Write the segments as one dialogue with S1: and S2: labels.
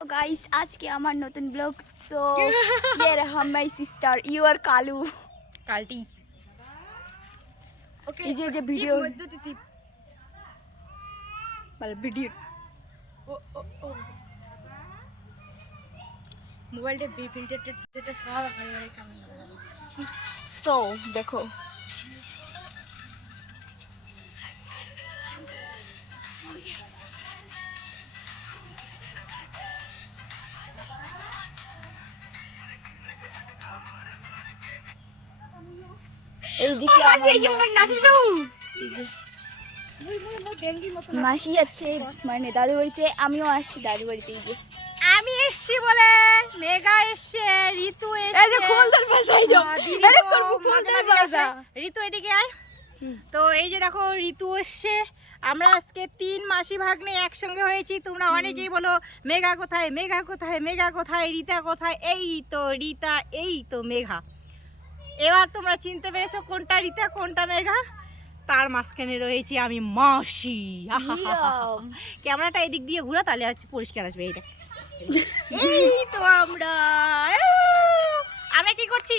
S1: Guys আজকে আমার নতুন ব্লগ তো ইয়ে রহা মাই সিস্টার ইউ আর কালু
S2: কালটি
S1: এই যে যে ভিডিও
S2: মধ্যে টিপ
S1: ভিডিও
S2: ও ও ও মোবাইলটা বি ফিল্টারটা এটা সব একেবারে কামে
S1: সো দেখো এইদিকে মাসি- মাসি যাচ্ছে মানে দাদু বাড়িতে আমিও আসছি দাদু বাড়িতে এই যে।
S2: আমি এসছি বলে মেঘা এসছে ঋতু এসছে। ঋতু এদিকে আয়। তো এই যে দেখো ঋতু এসছে। আমরা আজকে তিন মাসি ভাগ্নে একসঙ্গে হয়েছি। তোমরা অনেকেই বলো মেঘা কোথায় মেঘা কোথায় মেঘা কোথায় রিতা কোথায়? এই তো রিতা এই তো মেঘা। এবার তোমরা চিনতে পেরেছ কোনটা রিতা কোনটা মেঘা? তার মাঝখানে রয়েছি আমি মাসি। ক্যামেরাটা এদিক দিয়ে ঘুরা তাহলে হচ্ছে পরিষ্কার আসবে এইটা। এই তো আমরা। আমরা কি করছি?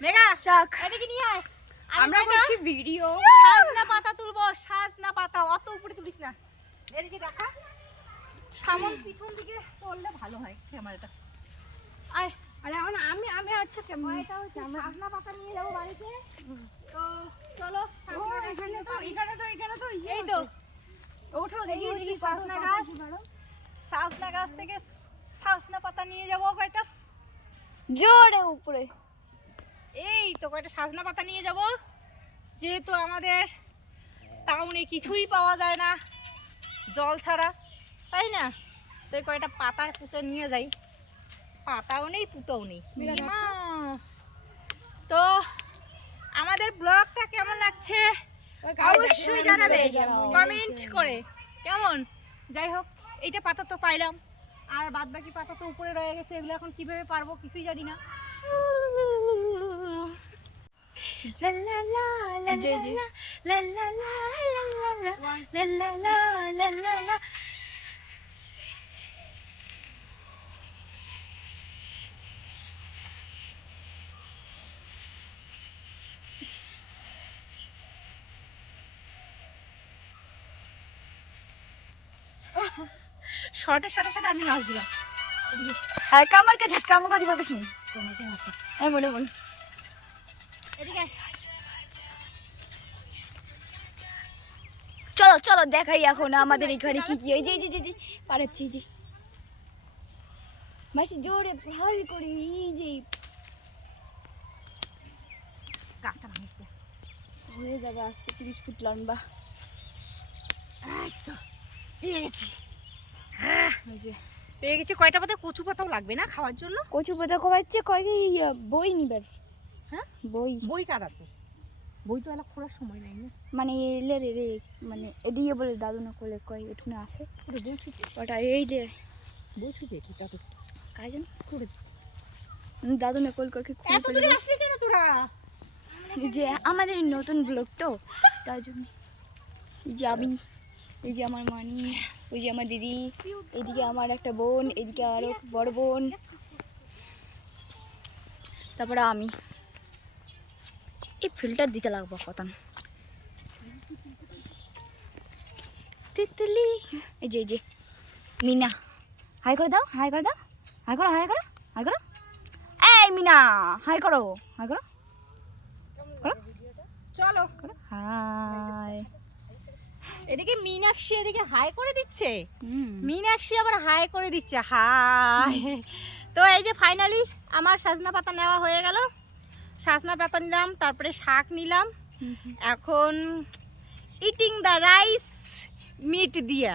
S2: মেঘা
S1: শাক।
S2: এদিকে নিয়ে আয়।
S1: আমরা করছি ভিডিও
S2: সাজ না পাতা তুলবো সাজ না পাতা। অত উপরে তুলিস না। এদিকে দেখা। সামন পিছন দিকে করলে ভালো হয় ক্যামেরাটা। আয়।
S1: আরে এখন আমি আমি কেমন?
S2: এটা হচ্ছে সাজনা পাতা নিয়ে যাব বাড়িতে। তো চলো
S1: এখানে তো এখানে তো এখানে তো
S2: এই তো।
S1: ওঠো
S2: দেখি,
S1: দেখি
S2: সাজনা গাছ। সাজনা গাছ থেকে সাজনা পাতা নিয়ে যাব কয়টা?
S1: জোরে উপরে।
S2: এই তো কয়টা সাজনা পাতা নিয়ে যাব। যেহেতু আমাদের টাউনে কিছুই পাওয়া যায় না জল ছাড়া তাই না? তো কয়টা পাতা পুঁতে নিয়ে যাই। পাতাও নেই পুঁতেও নেই তো আমাদের ব্লগটা কেমন লাগছে অবশ্যই জানাবে কমেন্ট করে কেমন যাই হোক এইটা পাতা তো পাইলাম আর বাদ বাকি পাতা তো উপরে রয়ে গেছে এগুলো এখন কীভাবে পারব কিছুই জানি না লা লা লা লা। লা লা লা লা লা লা লা লা লা লা শর্টের সাথে সাথে আমি নাচ দিলাম।
S1: আর কামার কে ঝটকা মুখা দিবা কিছু আমি বলে বল।
S2: এদিকে
S1: চলো চলো দেখাই এখন আমাদের এখানে কি কি এই যে যে, যে পারাচ্ছি যে মাসি জোরে ভালো করে এই যে।
S2: গাছটা ভাঙিস।
S1: হয়ে যাবে আজকে তিরিশ ফুট লম্বা।
S2: এই গেছি।
S1: যে
S2: পেয়ে গেছি। কয়টা পাতা কচু পাতাও লাগবে না খাওয়ার জন্য?
S1: কচু পাতা কবাচ্ছে কয় কি বই নিবার।
S2: হ্যাঁ?
S1: বই।
S2: বই কার আছে বই তো এলা খোলার সময় নাই না?
S1: মানে এলে রে রে মানে এদিকে বলে দাদু না করলে কয় এটুকু
S2: বই থুইছে?
S1: ওটা এই রে
S2: বই থুইছে কি তো
S1: কাজ
S2: করে
S1: দাদু না কল কয় কি
S2: এত দূরে আসলি কেন তোরা?
S1: যে আমাদের নতুন ব্লগ তো তার জন্য। যে আমি এই যে আমার মানি। ওই যে আমার দিদি এদিকে আমার একটা বোন এদিকে আরও বড় বোন। তারপরে আমি। এই ফিল্টার দিতে লাগবো কত তিতলি। এই যে এই যে মিনা। হাই করে দাও হাই করে দাও হাই করো হাই করো হাই করো। এই মিনা হাই করো হাই করো।
S2: চলো।
S1: হাই।
S2: এদিকে মীনাক্ষী এদিকে হাই করে দিচ্ছে। মীনাক্ষী আবার হাই করে দিচ্ছে হাই। তো এই যে ফাইনালি আমার সাজনা পাতা নেওয়া হয়ে গেল। সাজনা পাতা নিলাম তারপরে শাক নিলাম। এখন ইটিং দ্য রাইস মিট দিয়া।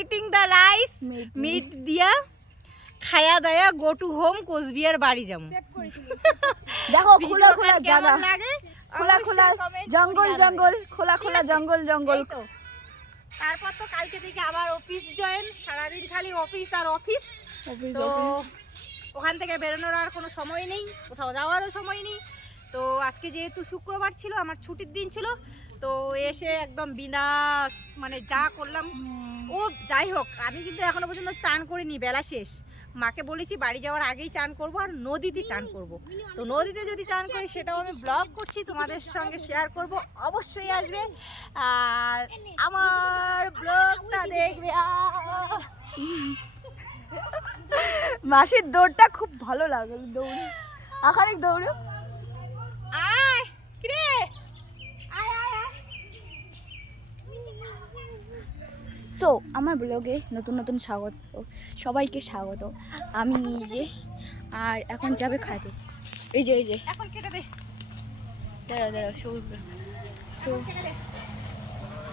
S2: ইটিং দ্য রাইস মিট দিয়া। খায়া দায়া গো টু হোম কোচবিহার বাড়ি যাব।
S1: দেখো খোলা খোলা জায়গা
S2: লাগে?
S1: খোলা খোলা জঙ্গল জঙ্গল খোলা খোলা জঙ্গল জঙ্গল।
S2: তো। তারপর তো কালকে থেকে আবার অফিস জয়েন সারাদিন খালি অফিস আর অফিস
S1: অফিস
S2: তো ওখান থেকে বেরোনোর আর কোনো সময় নেই কোথাও যাওয়ারও সময় নেই। তো আজকে যেহেতু শুক্রবার ছিল আমার ছুটির দিন ছিল তো এসে একদম বিনাশ মানে যা করলাম। ও যাই হোক আমি কিন্তু এখনও পর্যন্ত চান করিনি বেলা শেষ। মাকে বলেছি বাড়ি যাওয়ার আগেই চান করব আর নদীতে চান করব। তো নদীতে যদি চান করি সেটাও আমি ব্লগ করছি, তোমাদের সঙ্গে শেয়ার করব, অবশ্যই আসবে। আর আমার ব্লগটা দেখবে।
S1: মাসির দৌড়টা খুব ভালো লাগল দৌড়ে। আখানিক দৌড়ে
S2: আয় কিরে আয় আয় আয়
S1: সো আমার ব্লগে নতুন নতুন স্বাগত সবাইকে স্বাগত। আমি যে আর এখন যাবে খাতে। এই যে এই যে।
S2: এখন খেতে দে।
S1: দাঁড়া দাঁড়া সো